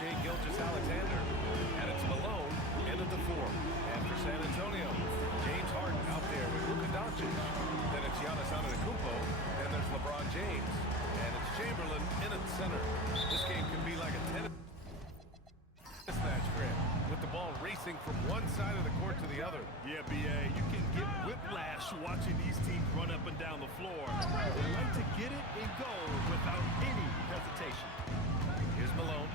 Shea Gilgeous-Alexander. And it's Malone in at the 4. And for San Antonio, James Harden out there with Luka Doncic. Then it's Giannis Antetokounmpo. And there's LeBron James. And it's Chamberlain in at center. This game can be like a tennis match, Grant, with the ball racing from one side of the court to the other. Yeah, B.A., you can get whiplash watching these teams run up and down the floor. They like to get it and go without any hesitation. Here's Malone.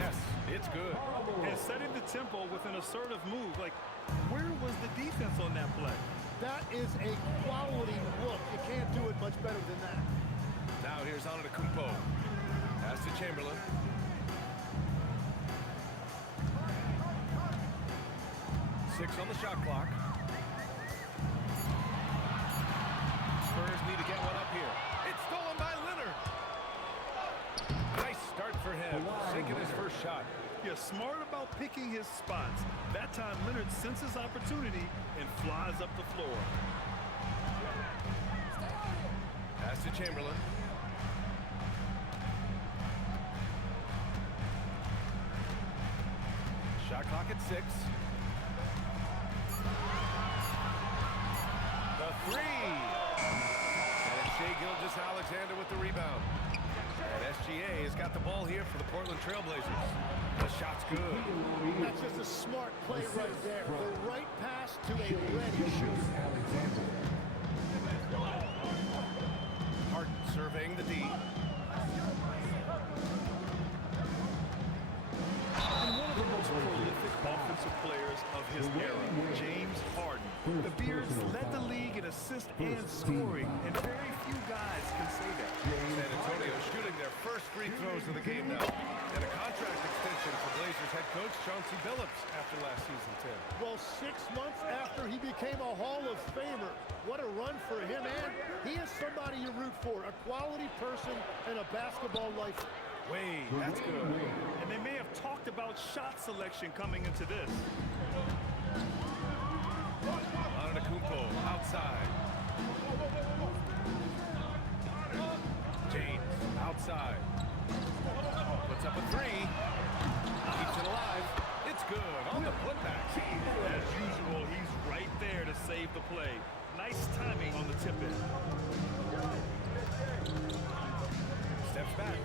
Yes, it's good. And setting the tempo with an assertive move. Like, where was the defense on that play? That is a quality look. You can't do it much better than that. Now here's Antetokounmpo. Pass to Chamberlain. Six on the shot clock. Spurs need to get one up here. It's stolen by Leonard. Nice start for him. Sinking his first shot. Yeah, smart about picking his spots. That time Leonard senses opportunity and flies up the floor. Pass to Chamberlain. Shot clock at 6. The 3. And it's Shea Gilgeous-Alexander with the rebound. And SGA has got the ball here for the Portland Trailblazers. The shot's good. That's just a smart play right there. The right pass to a ready shooter. Harden surveying the D. And one of the most prolific offensive players of his era, James Harden. The Bears led the league in assists and scoring, and very few guys can say that. San Antonio shooting their first free throws of the game now. And a contract extension for Blazers head coach Chauncey Billups after last season, Tim. Well, 6 months after he became a Hall of Famer, what a run for him. And he is somebody you root for, a quality person and a basketball lifer. Wade, that's good. And they may have talked about shot selection coming into this. Antetokounmpo outside. James outside. Puts up a 3. Keeps it alive. It's good on the putback. As usual, he's right there to save the play. Nice timing on the tip-in. Steps back.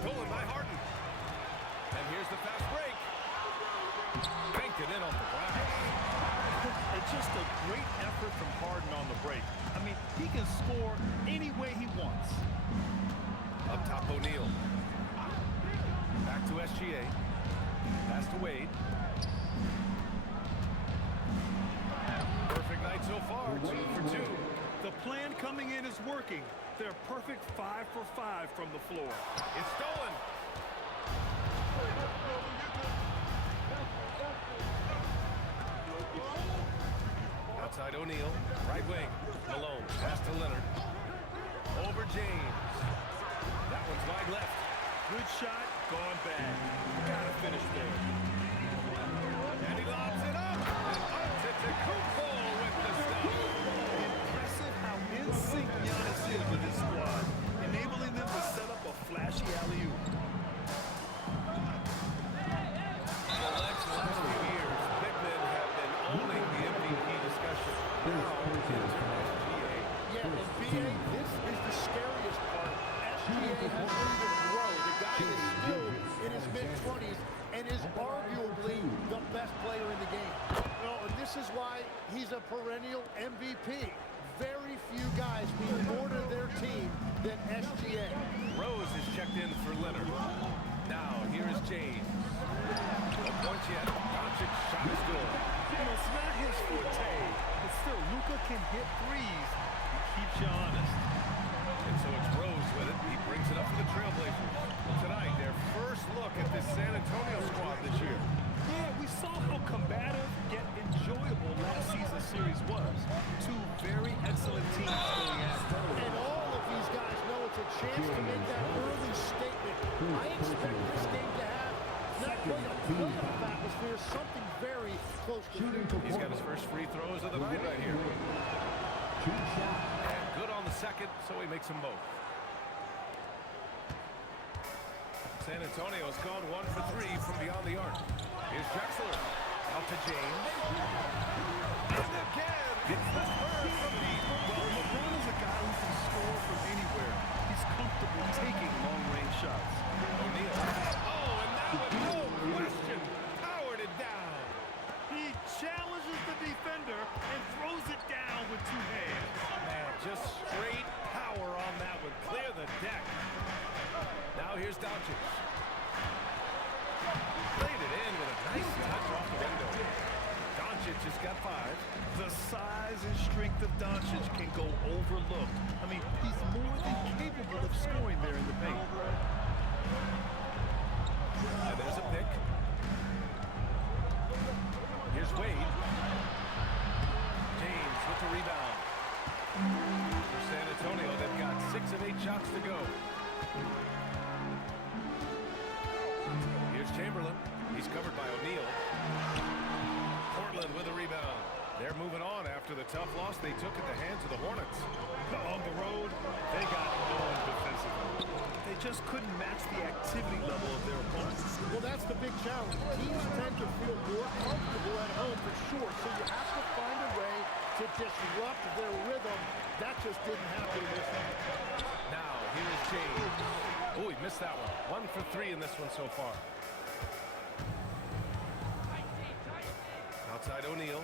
Stolen by Harden. And here's the fast break. Banked it in off the glass. It's just a great effort from Harden on the break. I mean, he can score any way he wants. Up top, O'Neal. Back to SGA. Pass to Wade. Perfect night so far, 2 for 2. The plan coming in is working. They're perfect 5 for 5 from the floor. It's stolen. Outside O'Neal, right wing. Malone, pass to Leonard. Over James. That one's wide left. Good shot, gone bad. Gotta finish there. And he lobs it up. And Antetokounmpo with the stop. Impressive how in sync Giannis is with his squad, enabling them to set up a flashy alley-oop. The last few years, big men have been owning the MVP discussion. Now, SGA. Yeah, and B.A., this is the scariest part. SGA has room to grow. The guy is still in his mid-20s and is arguably the best player in the game. And this is why he's a perennial MVP. Very few guys mean more to their team than SGA. Rose is checked in for Leonard. Now, here is James. No points yet. Doncic's shot is good. You know, it's not his forte, but still, Luka can hit threes. He keeps you honest. And so it's Rose with it. He brings it up for the Trailblazers. Tonight, their first look at this San Antonio squad this year. Yeah, we saw how combative yet enjoyable last season's series was. 2 very excellent teams going at it. And all of these guys know it's a chance to make that early statement. I expect this game to have not quite a playoff atmosphere, something very close to shooting. He's got his first free throws of the night right here. And good on the second, so he makes them both. San Antonio's gone 1 for 3 from beyond the arc. Here's Drexler. Out to James. And again, it's the Spurs from deep. Well, LeBron is a guy who can score from anywhere. He's comfortable taking long-range shots. O'Neal. Oh, and now with no question, powered it down. He challenges the defender and throws it down with two hands. Man, just straight power on that one. Clear the deck. Now here's Doncic. Played it in with a nice touch off the window. Doncic has got 5. The size and strength of Doncic can go overlooked. I mean, he's more than capable of scoring there in the paint. And there's a pick. Here's Wade. James with the rebound. For San Antonio, they've got 6 of 8 shots to go. Here's Chamberlain. He's covered by O'Neal. Portland with a rebound. They're moving on after the tough loss they took at the hands of the Hornets. On the road, they got no one defensively. They just couldn't match the activity level of their opponents. Well, that's the big challenge. Teams tend to feel more comfortable at home for sure, so you have to find a way to disrupt their rhythm. That just didn't happen in this one. Now, here is James. Oh, he missed that one. 1 for 3 in this one so far. Outside O'Neal.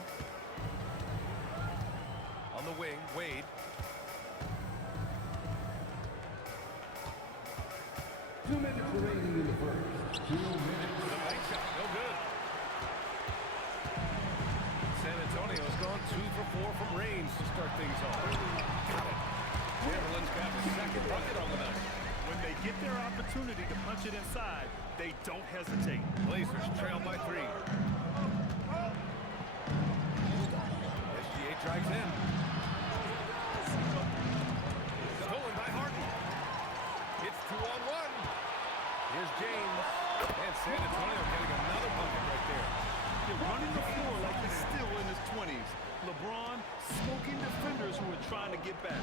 On the wing, Wade. 2 minutes remaining in the first. 2 minutes. The bank shot, no good. San Antonio's gone 2 for 4 from range to start things off. Got it. Chamberlain's got the second bucket on the night. When they get their opportunity to punch it inside, they don't hesitate. Blazers trail by 3. SGA drives in. Stolen by Harden. It's 2-on-1. Here's James. And San Antonio getting another bucket right there. They're running the floor like he's still in his 20s. LeBron smoking defenders who are trying to get back.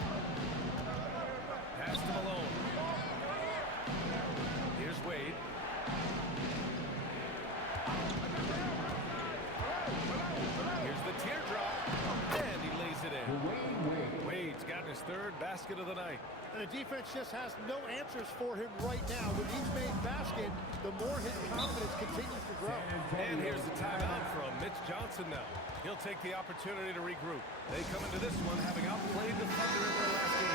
Pass to Malone. Here's Wade. Here's the teardrop. And he lays it in. Wade's gotten his 3rd basket of the night. And the defense just has no answers for him right now. With each made basket, the more his confidence continues to grow. And here's the timeout from Mitch Johnson now. He'll take the opportunity to regroup. They come into this one having outplayed the Thunder in their last game.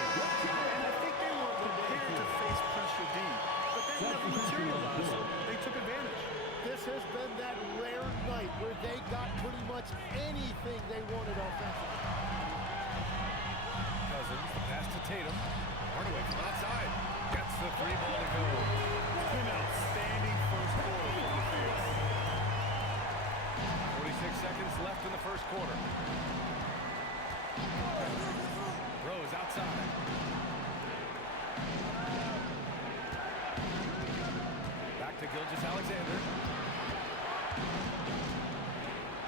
And I think they were prepared to face pressure D, but that never materialized, so they took advantage. This has been that rare night where they got pretty much anything they wanted offensively. Cousins, the pass to Tatum. Hardaway from outside. Gets the 3 ball to go. An outstanding first quarter from the field. 46 seconds left in the first quarter. Rose outside. Back to Gilgeous-Alexander.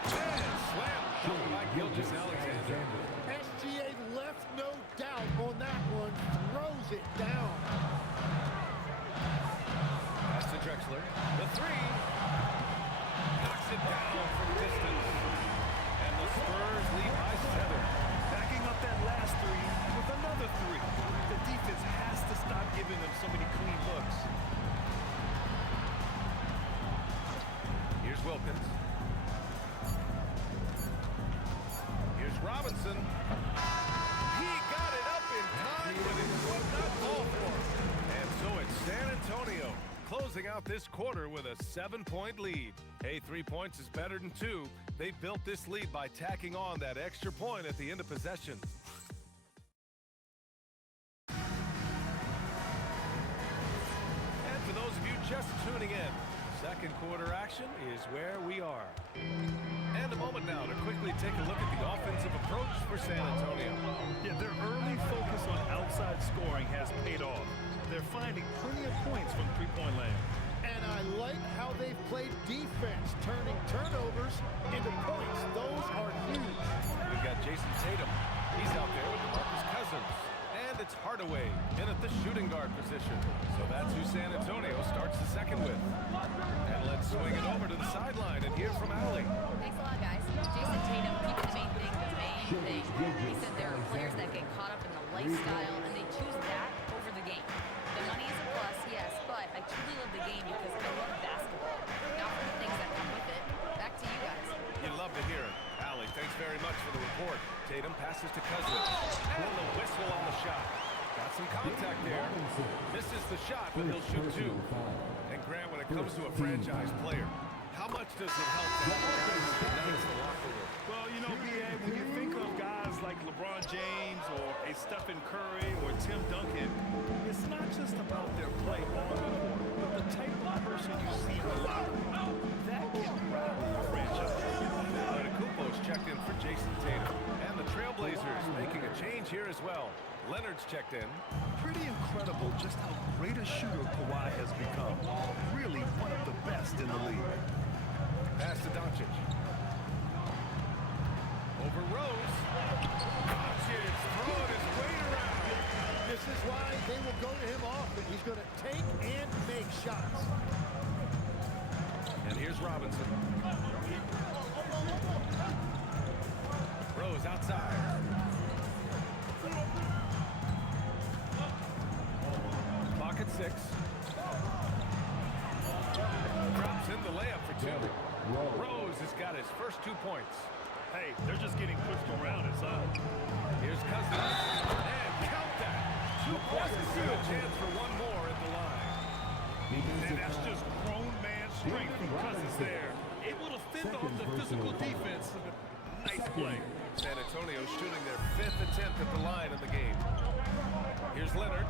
And slam. Double by Gilgeous-Alexander. SGA left no doubt on that one. Throws it down. Pass to Drexler. The 3. Knocks it down from distance. And the Spurs lead by 7. Backing up that last 3 with another 3. The defense has to stop giving them so many clean looks. Here's Wilkins. Here's Robinson. He got it up in time, but it was not called for. And so it's San Antonio closing out this quarter with a 7-point lead. Hey, 3 points is better than 2. They built this lead by tacking on that extra point at the end of possession. And for those of you just tuning in, second quarter action is where we are. And a moment now to quickly take a look at the offensive approach for San Antonio. Yeah, their early focus on outside scoring has paid off. They're finding plenty of points from three-point land. And I like how they've played defense, turning turnovers into points. Those are huge. We've got Jason Tatum. He's out there with DeMarcus Cousins. And it's Hardaway in at the shooting guard position. So that's who San Antonio starts the second reckon with. And let's swing it over to the sideline and hear from Allie. Thanks a lot, guys. Jason Tatum, keeping the main thing the main thing. He said there are players that get caught up in the lifestyle and they choose that over the game. The money is a plus, yes, but I truly love the game because I love basketball. Not for the things that come with it. Back to you guys. You'd love to hear it. Allie, thanks very much for the report. Tatum passes to Cousins. And the whistle on the shot. Got some contact there. Misses the shot, but he'll shoot two. And Grant, when it comes to a franchise player, how much does it help to have guys that nice in the locker room? Well, you know, B.A., when you think of guys like LeBron James or a Stephen Curry or Tim Duncan, it's not just about their play on the court, but the type of person you see in the locker room. That can rally a franchise. Antetokounmpo's checked in for Jason Tatum. And the Trailblazers making a change here as well. Leonard's checked in. Pretty incredible just how great a shooter Kawhi has become. Really one of the best in the league. Pass to Doncic. Over Rose. Doncic throwing his weight around. This is why they will go to him often. He's going to take and make shots. And here's Robinson. Rose outside. Clock at 6. Drops in the layup for 2. Rose has got his first 2 points. Hey, they're just getting pushed around inside. Here's Cousins. And count that. 2 points. A chance for one more at the line. And that's just grown man strength from Cousins there. Able to fend off the physical defense. Nice play. San Antonio shooting their 5th attempt at the line in the game. Here's Leonard.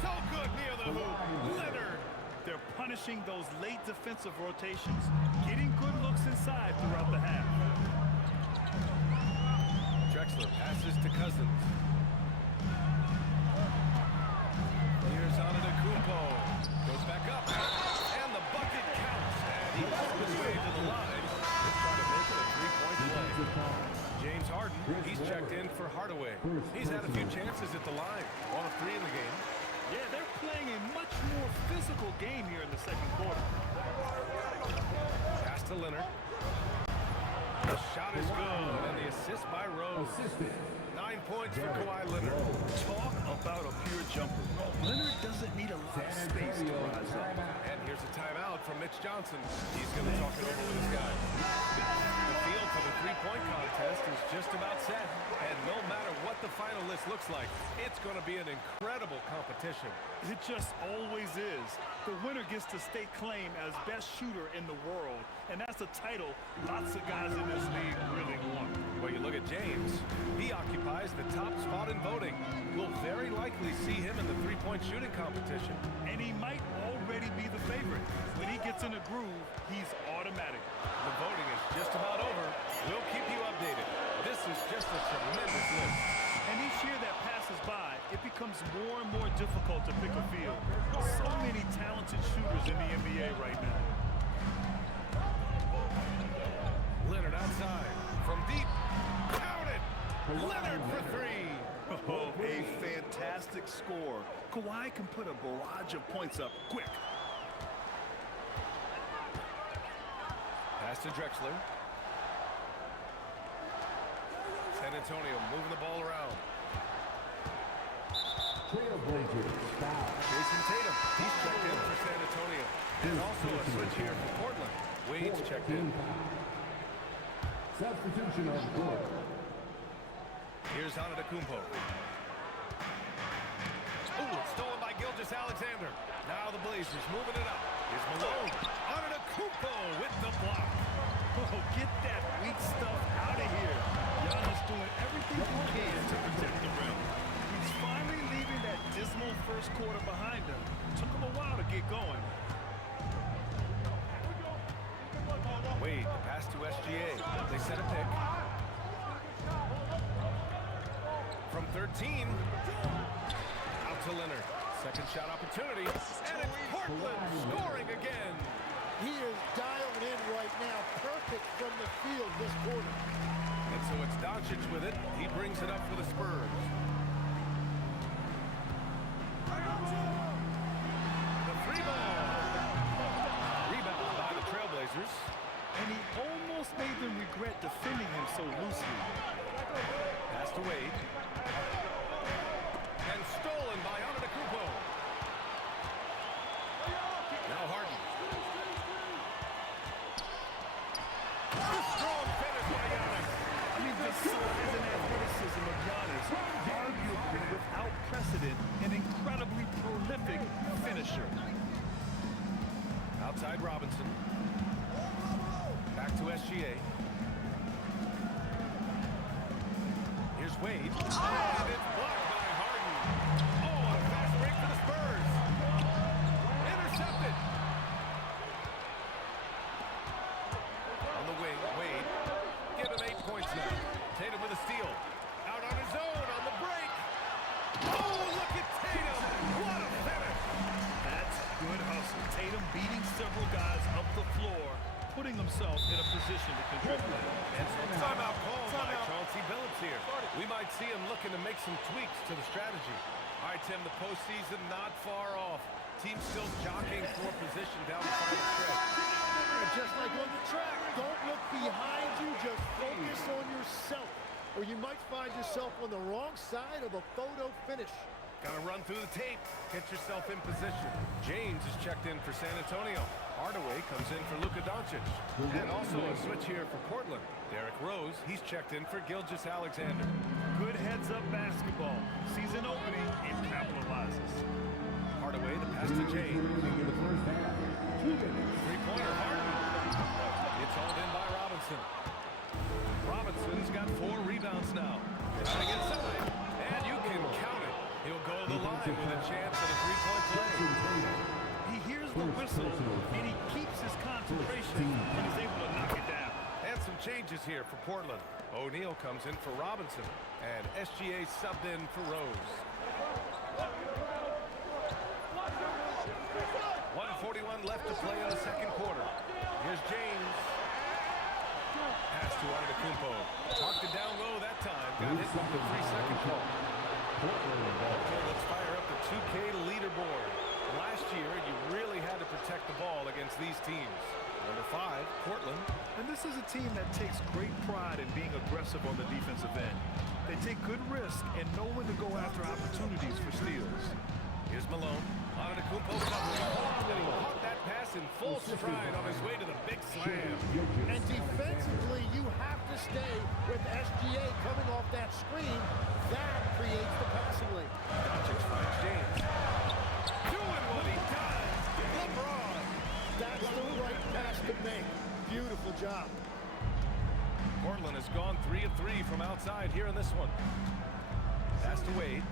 So good near the hoop. Leonard. They're punishing those late defensive rotations, getting good looks inside throughout the half. Drexler passes to Cousins. Here's Antetokounmpo. Goes back up. And the bucket counts. And he works his way to the line. He's trying to make it a 3-point play. James Harden, he's checked in for Hardaway. He's had a few chances at the line. 1 of 3 in the game. Yeah, they're playing a much more physical game here in the second quarter. Pass to Leonard. The shot is good, and the assist by Rose. 9 points for Kawhi Leonard. Talk about a pure jumper. Leonard doesn't need a lot of space to rise up. And here's a timeout from Mitch Johnson. He's going to talk it over with his guys. The field for the 3-point contest is just about set. And no matter what the final list looks like, it's going to be an incredible competition. It just always is. The winner gets to stake claim as best shooter in the world. And that's a title lots of guys in this league really want. Well, you look at James. He occupies the top spot in voting. We'll very likely see him in the 3-point shooting competition. And he might already be the favorite. When he gets in a groove, he's automatic. The voting is just about over. We'll keep you updated. This is just a tremendous list. And each year that passes by, it becomes more and more difficult to pick a field. So many talented shooters in the NBA right now. Leonard outside. From deep. Count it! Leonard for 3. Oh, a fantastic score. Kawhi can put a barrage of points up quick. Pass to Drexler. San Antonio moving the ball around. Jason Tatum, he's checked in for San Antonio. And also a switch here for Portland. Wade's checked in. Substitution on the court. Here's Antetokounmpo. Ooh, it's stolen by Gilgeous-Alexander. Now the Blazers moving it up. Here's Malone. Antetokounmpo with the block. Oh, get that weak stuff out of here. Giannis doing everything he can to protect the rim. He's finally leaving that dismal first quarter behind him. Took him a while to get going. Wade, the pass to SGA. They set a pick. From 13. Out to Leonard. Second shot opportunity. And it's Portland scoring again. He is dialed in right now. Perfect from the field this quarter. And so it's Doncic with it. He brings it up for the Spurs. The free ball. made them regret defending him so loosely. Pass to Wade. And stolen by Antetokounmpo. Now Harden. A strong finish by Giannis. I mean, the size and athleticism of Giannis, arguably without precedent, an incredibly prolific finisher. Outside Robinson. Back to SGA. Here's Wade. And it's blocked by Harden. Oh, a fast break for the Spurs. Intercepted. On the wing, Wade. Give him 8 points now. Tatum with a steal. Out on his own on the break. Oh, look at Tatum. What a finish. That's good hustle. Tatum beating several guys up the floor, putting himself in a position to contribute. And so timeout called by Chauncey Billups here. We might see him looking to make some tweaks to the strategy. All right, Tim, the postseason not far off. Team still jockeying for position down the final stretch. And just like on the track, don't look behind you, just focus on yourself, or you might find yourself on the wrong side of a photo finish. Gotta run through the tape. Get yourself in position. James is checked in for San Antonio. Hardaway comes in for Luka Doncic. And also a switch here for Portland. Derrick Rose, he's checked in for Gilgeous-Alexander. Good heads-up basketball. Season opening, it capitalizes. Hardaway, the pass to James. Three-pointer, Harden. It's hauled in by Robinson. Robinson's got 4 rebounds now. Running inside, and you can count it. He'll go to the line with a chance at a 3-point play. He hears the whistle, and he keeps his concentration and is able to knock it down. And some changes here for Portland. O'Neal comes in for Robinson, and SGA subbed in for Rose. 1:41 left to play in the second quarter. Here's James. Pass to Antetokounmpo. Marked it down low that time. Got hit with the 3-second call. Okay, let's fire up the 2K leaderboard. Last year, you really had to protect the ball against these teams. Number 5, Portland. And this is a team that takes great pride in being aggressive on the defensive end. They take good risk and know when to go after opportunities for steals. Here's Malone. Antetokounmpo covering. And he caught that pass in full stride on his way to the big slam. And defensively, you have to stay with SGA coming off that screen. That creates the passing lane. Doncic finds James. Doing what he does. LeBron. That's the right pass to make. Beautiful job. Portland has gone 3 of 3 from outside here in this one. Pass to Wade.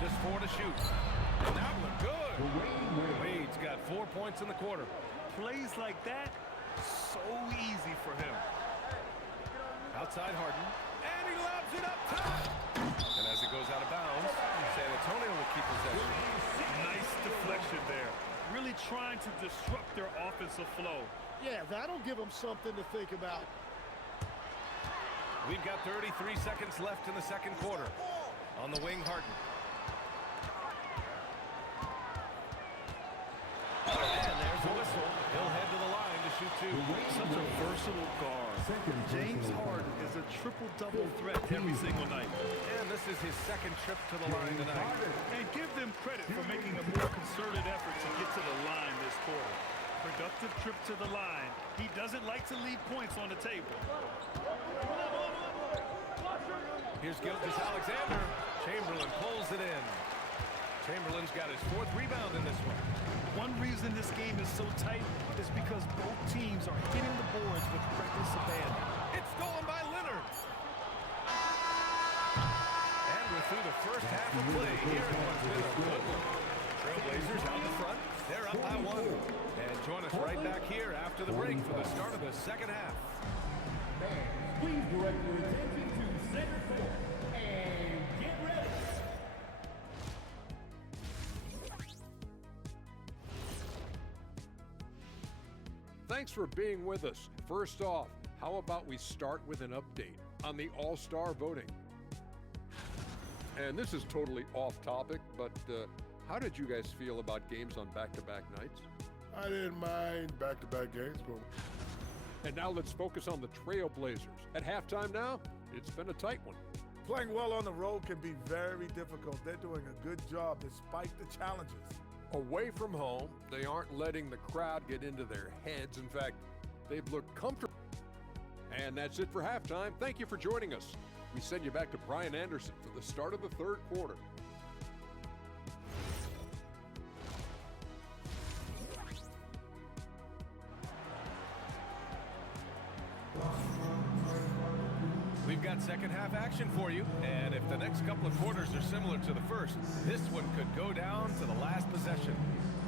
Just 4 to shoot. And that one good. Wade's got 4 points in the quarter. Plays like that, so easy for him. Outside Harden. And he lobs it up top. And as it goes out of bounds, San Antonio will keep possession. Nice deflection there. Really trying to disrupt their offensive flow. Yeah, that'll give them something to think about. We've got 33 seconds left in the second quarter. On the wing, Harden. And there's a whistle. He'll head to the line to shoot 2. Such a versatile guard. James Harden is a triple-double threat every single night. And this is his second trip to the line tonight. And give them credit for making a more concerted effort to get to the line this quarter. Productive trip to the line. He doesn't like to leave points on the table. Here's Gilgeous-Alexander. Chamberlain pulls it in. Chamberlain's got his 4th rebound in this one. One reason this game is so tight is because both teams are hitting the boards with reckless abandon. It's stolen by Leonard. And we're through the first half of play here in what's been a good one. Trailblazers out in front. They're up by 1. And join us right back here after the break for the start of the second half. Please direct your attention to center court and get ready. Thanks for being with us. First off, how about we start with an update on the All-Star voting? And this is totally off topic, but how did you guys feel about games on back-to-back nights? I didn't mind back-to-back games, but... And now let's focus on the Trailblazers. At halftime now, it's been a tight one. Playing well on the road can be very difficult. They're doing a good job despite the challenges. Away from home, they aren't letting the crowd get into their heads. In fact, they've looked comfortable. And that's it for halftime. Thank you for joining us. We send you back to Brian Anderson for the start of the third quarter. We've got second half action for you, and if the next couple of quarters are similar to the first, this one could go down to the last possession.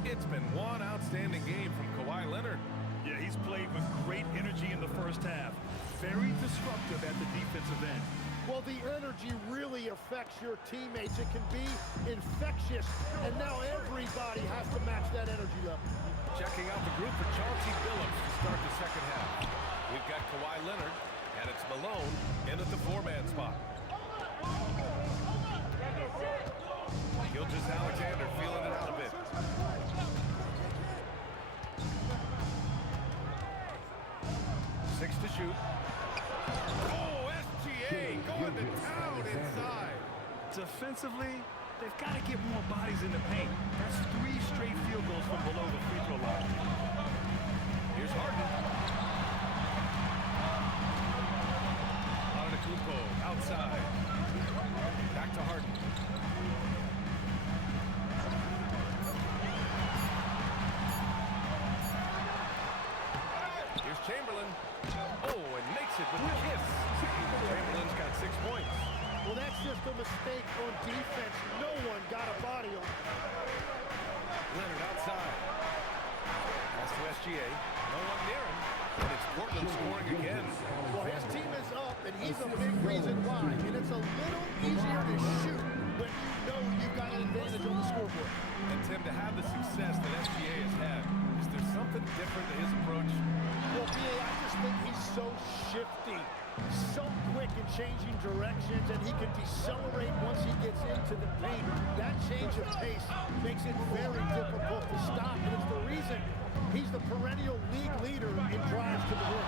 It's been one outstanding game from Kawhi Leonard. Yeah, he's played with great energy in the first half. Very disruptive at the defensive end. Well, the energy really affects your teammates. It can be infectious, and now everybody has to match that energy level. Checking out the group for Chauncey Billups to start the second half. We've got Kawhi Leonard, and it's Malone in at the four-man spot. Gilgeous-Alexander feeling it out a bit. Six to shoot. Oh, SGA going to town inside. Defensively, they've got to get more bodies in the paint. That's 3 straight field goals from below the free throw line. Here's Harden. Antetokounmpo outside. Back to Harden. Here's Chamberlain. Oh, and makes it with a kiss. Chamberlain's got 6 points. Well, that's just a mistake on defense. No one got a body on. Leonard outside. Pass to SGA. No one near him. And it's Portland scoring again. Well, his team is up, and he's a big reason why. And it's a little easier to shoot when you know you've got an advantage on the scoreboard. And Tim, to have the success that SGA has had, is there something different to his approach? Well, B.A., I just think he's so shifty, so quick in changing directions, and he can decelerate once he gets into the paint. That change of pace makes it very difficult to stop, and it's the reason he's the perennial league leader in drives to the rim.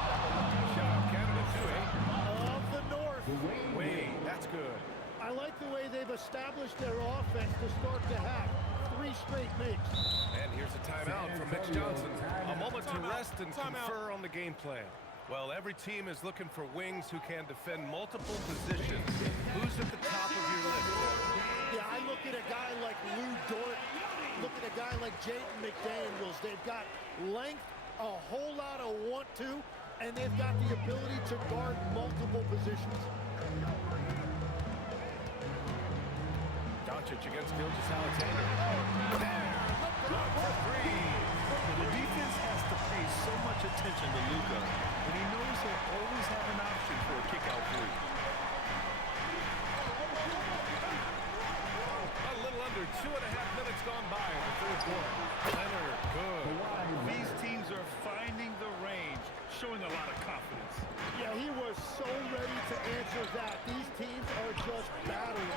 Shout out Canada too, eh? Of the North. Wade, that's good. I like the way they've established their offense to start the half. 3 straight makes. And here's a timeout from Mitch Johnson. A moment to rest and confer on the game plan. Well, every team is looking for wings who can defend multiple positions. Who's at the top of your list? Yeah, I look at a guy like Lou Dort. Look at a guy like Jaden McDaniels. They've got length, a whole lot of want-to, and they've got the ability to guard multiple positions. Doncic against Gilgeous-Alexander. There! Look for 3! The defense has to pay so much attention to Luka, and he knows he'll always have an option for a kick-out three. A little under 2.5 minutes gone by in the third quarter. Leonard, good. These teams are finding the range, showing a lot of confidence. Yeah, he was so ready to answer that. These teams are just battling.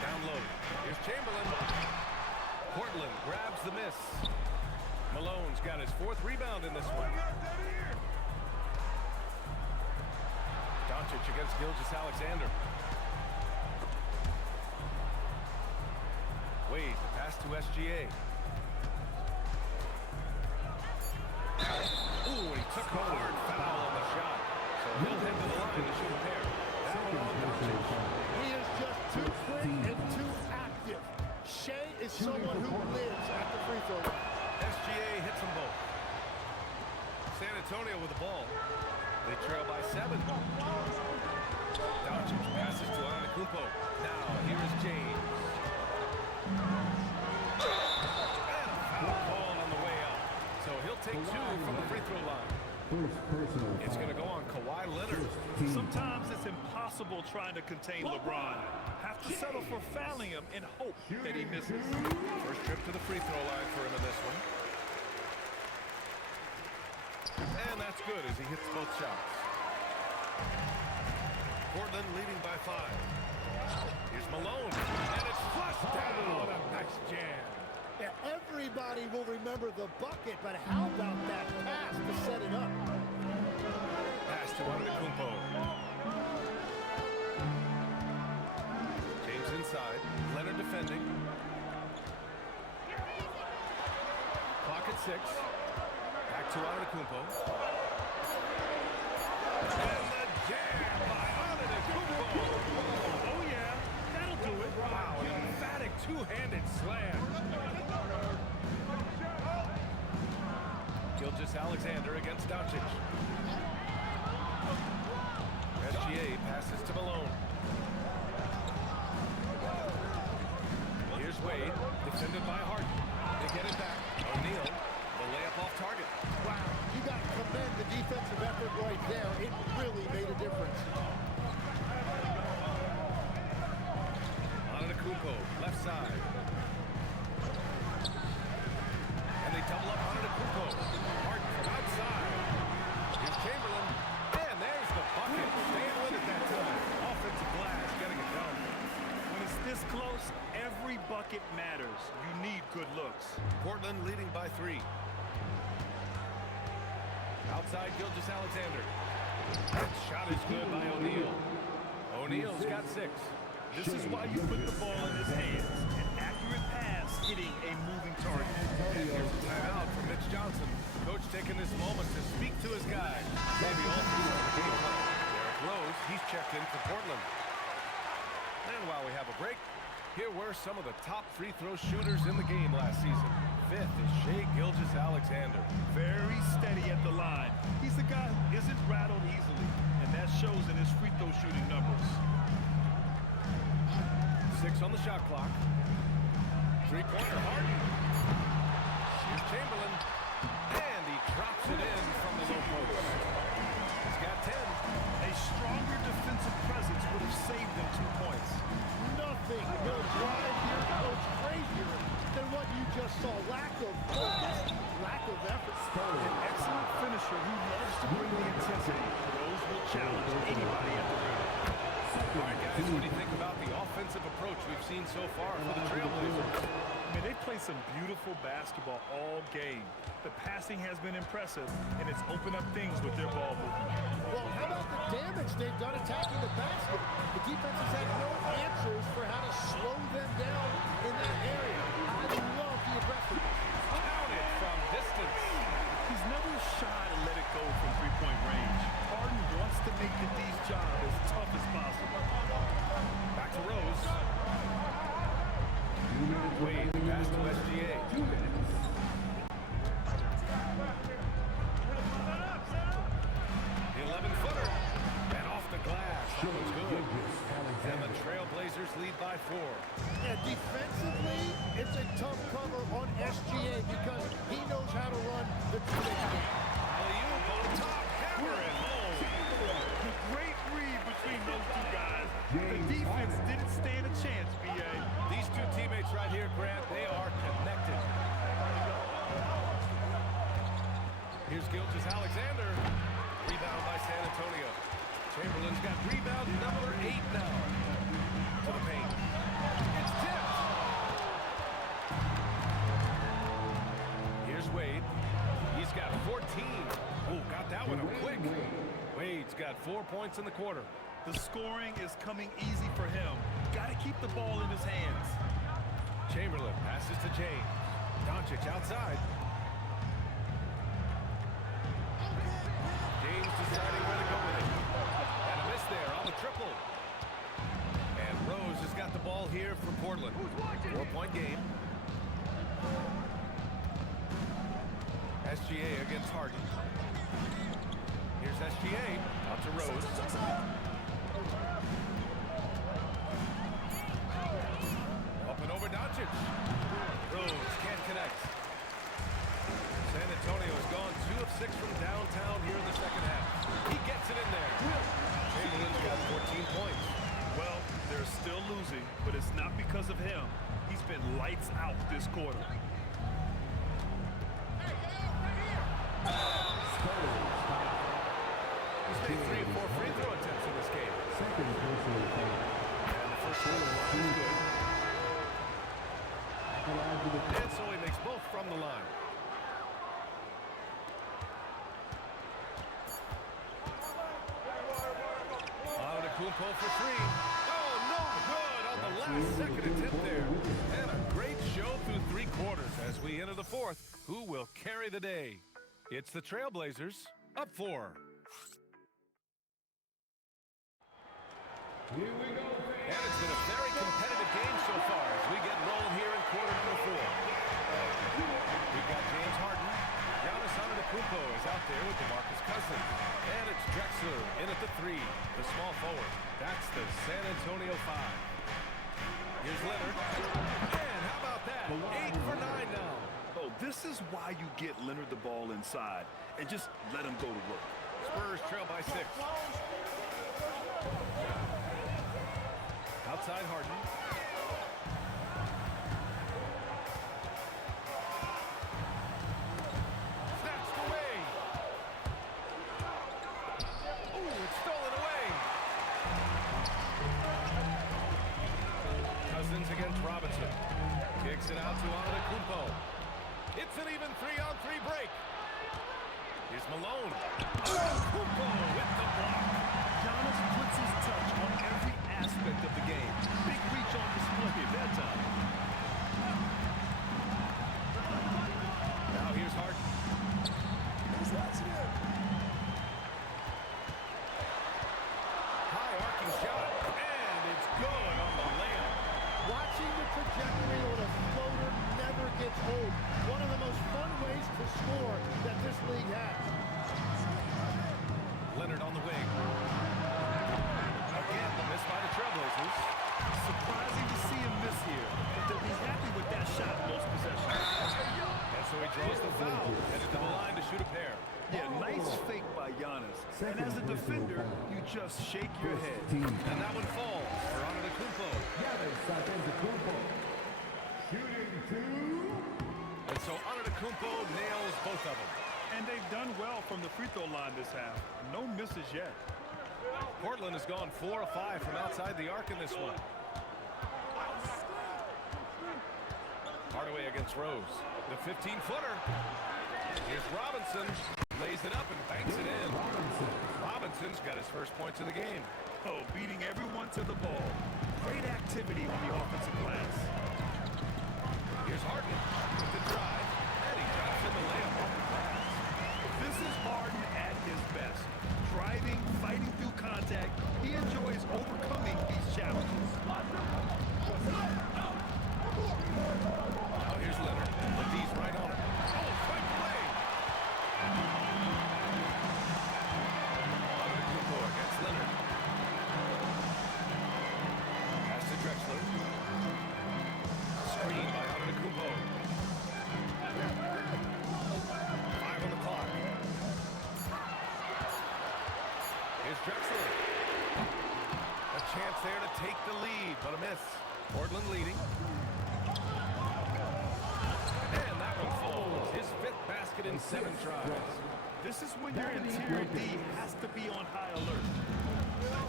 Down low. Here's Chamberlain. Portland grabs the miss. Malone's got his 4th rebound in this one. Doncic against Gilgeous-Alexander. Wade, pass to SGA. Ooh, he took a hard foul on the shot. So he'll head to the line to shoot a pair. That one on Doncic. He is just too quick and too active. Shea is someone who lives at the free throw line. SGA hits them both. San Antonio with the ball. They trail by 7. Doncic passes to Antetokounmpo. Now, here is James. And a foul call on the way out. So he'll take 2 from the free throw line. It's going to go on Kawhi Leonard. Sometimes it's impossible trying to contain LeBron. Have to settle for fouling him and hope that he misses. First trip to the free throw line for him in this one. And that's good as he hits both shots. Portland leading by 5. Here's Malone, and it's flushed down. A nice jam. Yeah, everybody will remember the bucket, but how about that pass to set it up? Pass to Antetokounmpo. James inside. Leonard defending. Clock at 6. Back to Antetokounmpo. And the jam by Antetokounmpo. Oh, yeah, that'll do it. Wow, an emphatic two-handed slam. Gilgeous-Alexander against Doncic. SGA passes to Malone. Here's Wade, defended by Harden. They get it back. O'Neal, the layup off target. Wow, you got to commend the defensive effort right there. It really made a difference. Antetokounmpo, left side. And they double up Antetokounmpo. Harden from outside. Here's Chamberlain. And there's the bucket. Staying with it that time. Offensive glass, getting it done. When it's this close, every bucket matters. You need good looks. Portland leading by 3. Outside Gilgeous-Alexander. That shot is good by O'Neal. O'Neal's got 6. This is why you put the ball in his hands. An accurate pass hitting a moving target. And here's a timeout from Mitch Johnson. Coach taking this moment to speak to his guys. Maybe all through the game plan. Derrick Rose, he's checked in for Portland. And while we have a break, here were some of the top free throw shooters in the game last season. 5th is Shai Gilgeous-Alexander. Very steady at the line. He's a guy who isn't rattled easily, and that shows in his free throw shooting numbers. 6 on the shot clock. Three-pointer Harden. Here's Chamberlain. And he drops it in from the low post. He's got 10. A stronger defensive presence would have saved them 2 points. Nothing will drive your coach crazier than what you just saw. Lack of focus, lack of effort. An excellent finisher who loves to bring the intensity. Rose will challenge anybody at the rim. All right, guys, what do you think about the offensive approach we've seen so far for the Trailblazers? I mean, they play some beautiful basketball all game. The passing has been impressive, and it's opened up things with their ball movement. Well, how about the damage they've done attacking the basket? The defense has had no answers for how to slow them down in that area. I love the aggressiveness. Counted from distance. He's never shy to let it go from three-point range. Harden wants to make the D's job as tough as possible. Back to Rose. Wade, pass to SGA. 11-footer. And off the glass. That was good. And the Trailblazers lead by 4. Yeah, defensively, it's a tough cover on SGA because he knows how to run the two-way game. Alley-oop on top. Hammer it home. A great read between those two guys. The defense didn't stand a chance, B.A. These two teammates right here, Grant, they are connected. Here's Gilgeous-Alexander. Rebound by San Antonio. Chamberlain's got rebound number 8 now. To the paint. It's tipped. Here's Wade. He's got 14. Oh, got that one up quick. Wade's got 4 points in the quarter. The scoring is coming easy for him. Got to keep the ball in his hands. Chamberlain passes to James. Doncic outside. James deciding where to go with it. And a miss there on the triple. And Rose has got the ball here for Portland. 4-point game. SGA against Harden. Here's SGA. Out to Rose. Up and over Doncic. Rose can't connect. San Antonio has gone 2 of 6 from downtown here in the second half. He gets it in there. Chamberlain's got 14 points. Well, they're still losing, but it's not because of him. He's been lights out this quarter. He's made 3 of 4 free throw attempts in this game. And the first one. Is good. And so he makes both from the line. Antetokounmpo for three. Oh, no good on the last second attempt there. And a great show through three quarters as we enter the fourth. Who will carry the day? It's the Trailblazers up 4. Here we go. And it's been a very competitive game so far as we get rolling here in quarter number 4. We've got James Harden. Giannis Antetokounmpo is out there with DeMarcus Cousins. And it's Drexler in at the 3, the small forward. That's the San Antonio 5. Here's Leonard. And how about that? 8 for 9 now. Oh, this is why you get Leonard the ball inside and just let him go to work. Spurs trail by 6. Outside Harden. Snatched away. Ooh, it's stolen away. Cousins against Robinson. Kicks it out to Antetokounmpo. It's an even 3-on-3 break. Here's Malone. Antetokounmpo with the block. Giannis puts his touch on every aspect of the game. Big reach on display at that time. Now here's Harden. He's watching it. High arcing shot. And it's good on the layup. Watching the trajectory on a floater never gets old. One of the most fun ways to score that this league has. Leonard on the wing. Again, the miss by the Trailblazers. Surprising to see him miss here, but they'll be happy with that shot most possessions. And so he draws the foul. Headed to the line to shoot a pair. Yeah, nice fake by Giannis. And as a defender, you just shake your head. And that one falls for Antetokounmpo. Shooting 2. And so Antetokounmpo nails both of them. And they've done well from the free throw line this half. No misses yet. Portland has gone 4 of 5 from outside the arc in this one. Hardaway against Rose. The 15-footer. Here's Robinson. Lays it up and banks it in. Robinson's got his first points of the game. Oh, beating everyone to the ball. Great activity on the offensive glass. Here's Harden with the drive. And he drops in the layup off the glass. This is Harden at his best. Driving, fighting through contact. He enjoys overcoming these challenges. Now here's Leonard. With these right on him. Oh, fight away. Antetokounmpo against Leonard. Pass to Drexler. Screen by Antetokounmpo. 5 on the clock. Here's Drexler. A chance there to take the lead, but a miss. Portland leading. And that one falls. His 5th basket in 7 tries. This is when your interior D has to be on high alert.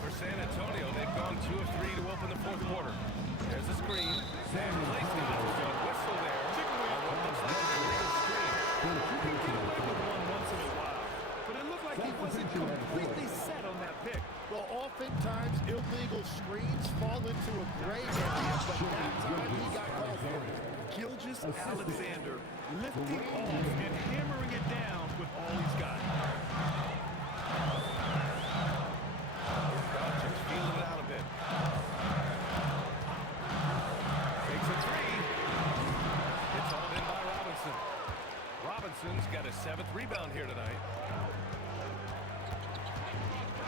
For San Antonio, they've gone 2 of 3 to open the 4th quarter. There's a screen. And placing it with a whistle there. On what looks like an illegal screen. You can get away with one once in a while, but it looked like he wasn't completely set on that pick. Well, oftentimes illegal screens fall into a gray area, but that time he got called for it. Gilgeous-Alexander lifting off and hammering it down with all he's got. Doncic feeling it out a bit. Takes a 3. It's all in by Robinson. Robinson's got his 7th rebound here tonight.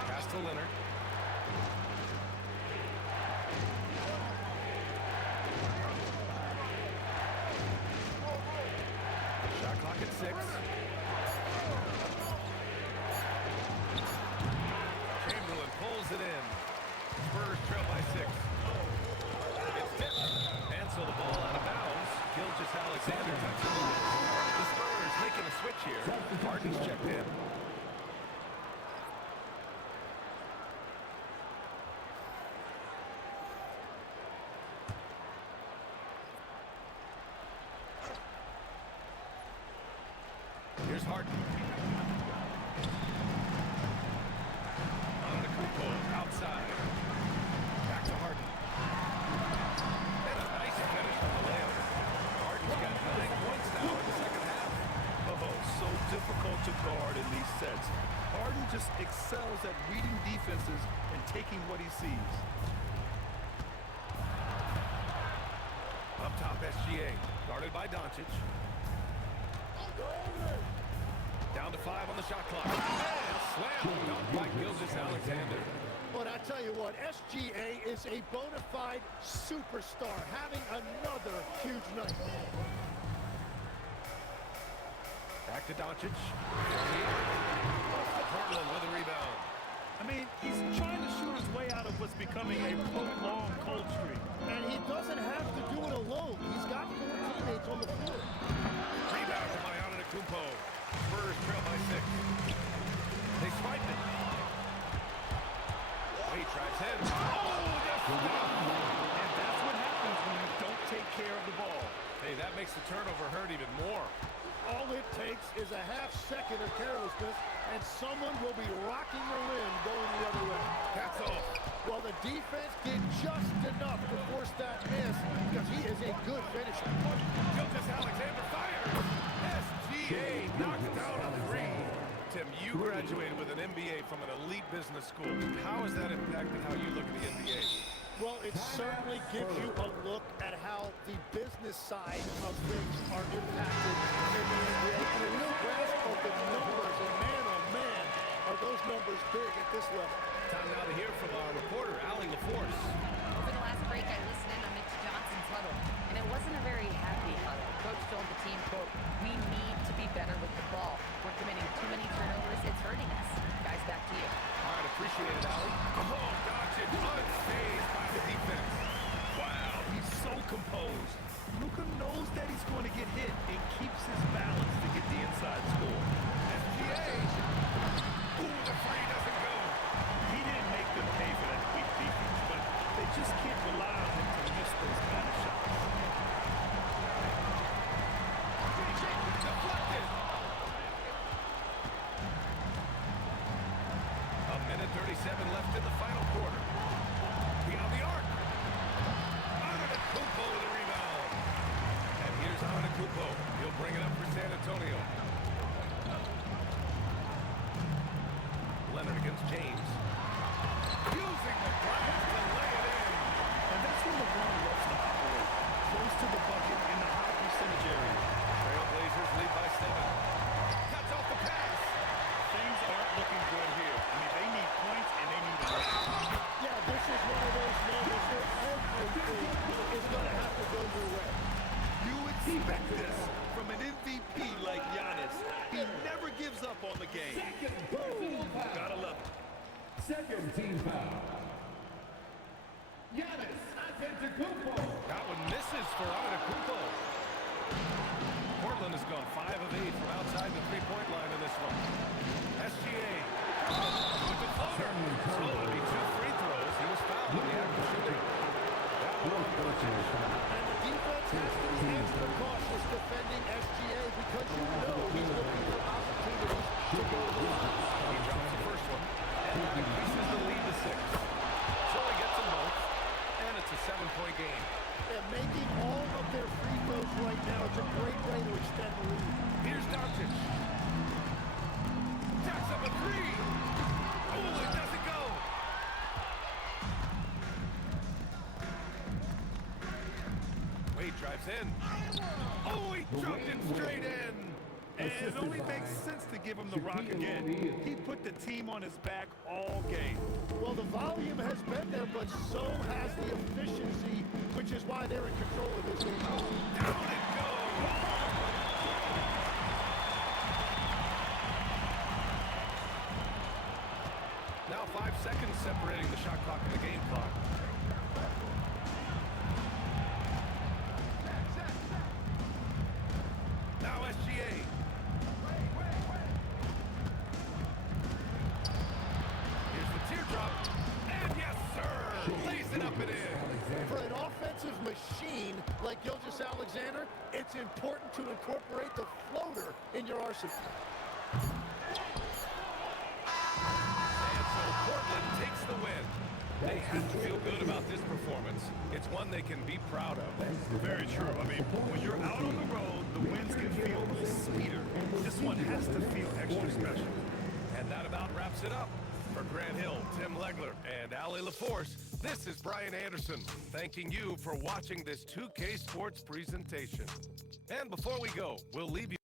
Pass to Leonard. Shot clock at 6. Chamberlain pulls it in. Spurs trail by 6. It's tipped. And so the ball out of bounds. Gilgeous-Alexander touches it. The Spurs making a switch here. Harden's checked in. at reading defenses and taking what he sees. Up top, SGA. Guarded by Doncic. Down to 5 on the shot clock. And slam dunked by Gilgeous-Alexander. But I tell you what, SGA is a bona fide superstar, having another huge night. Back to Doncic. Portland with a rebound. I mean, he's trying to shoot his way out of what's becoming a prolonged cold streak. And he doesn't have to do it alone. He's got 4 teammates on the floor. Rebound by Antetokounmpo. Spurs trail by 6. They spiked it. Wade drives in. Oh, just stop. And that's what happens when you don't take care of the ball. Hey, that makes the turnover hurt even more. All it takes is a half second of carelessness, and someone will be rocking the rim going the other way. That's all. Well, the defense did just enough to force that miss because he is a good finisher. Gilgeous-Alexander fires. SGA knocked down a 3. Tim, you graduated with an MBA from an elite business school. How has that impacted how you look at the NBA? Well, it certainly gives you a look at how the business side of things are impacted in the NBA. And a real grasp of the numbers, and man, oh man, are those numbers big at this level. Time now to hear from our reporter, Allie LaForce. Over the last break, I listened in on Mitch Johnson's huddle, and it wasn't a very happy huddle. Coach told the team, quote, "We need to be better with the ball. We're committing too many turnovers. It's hurting us." Guys, back to you. All right, appreciate it, Allie. Oh, Doncic unfazed by the defense. Wow, he's so composed. Luka knows that he's going to get hit and keeps his balance to get the inside score. SGA. Ooh, the 3 doesn't go. He didn't make them pay for that weak defense, but they just can't rely on him to miss those kind of shots. Deflected. A minute 37 left in the final quarter. Beyond the arc. Antetokounmpo with a rebound. And here's Antetokounmpo. He'll bring it up for San Antonio. Leonard against James. Using the glass to lay it in. And that's when LeBron loves to operate. Close to the bucket in the high percentage area. Trailblazers lead by 7. Cuts off the pass. Things aren't looking good here. I mean, they need points and they need a win. Yeah, this is one of those moments where everything is going to have to go your way. You expect this from an MVP like Giannis. He never gives up on the game. Gotta love it. Second team foul. Giannis Antetokounmpo. That one misses for Antetokounmpo. Portland has gone 5 of 8 from outside the three-point line in this one. SGA with the floater. So it'll be 2 free throws. He was fouled in the act of shooting. That one on Doncic. And the defense has to be extra cautious defending SGA because you know he's looking for opportunities to go loose. He drops the first one. And that increases the lead to 6. So he gets them both. And it's a 7-point game. And making all of their free throws right now is a great way to extend the lead. Here's Doncic. Jacks up a 3. Oh, it doesn't go. Wade drives in. Oh, he jumped it straight in. And it only makes sense to give him the rock again. He put the team on his back all game. Well, the volume has been there, but so has the efficiency, which is why they're in control of this game. Down it goes. Now 5 seconds separating the shot clock and the game clock. Now SGA. Here's the teardrop. And yes, sir. Lays it up and in. For an offensive machine like Gilgeous-Alexander, it's important to incorporate the floater in your arsenal. And so Portland takes the win. They have to feel good about this performance. It's one they can be proud of. Very true. I mean, when you're out on the road, the wins can feel a little sweeter. This one has to feel extra special. And that about wraps it up. For For Grant Hill, Tim Legler, and Allie LaForce, this is Brian Anderson, thanking you for watching this 2K Sports presentation. And before we go, we'll leave you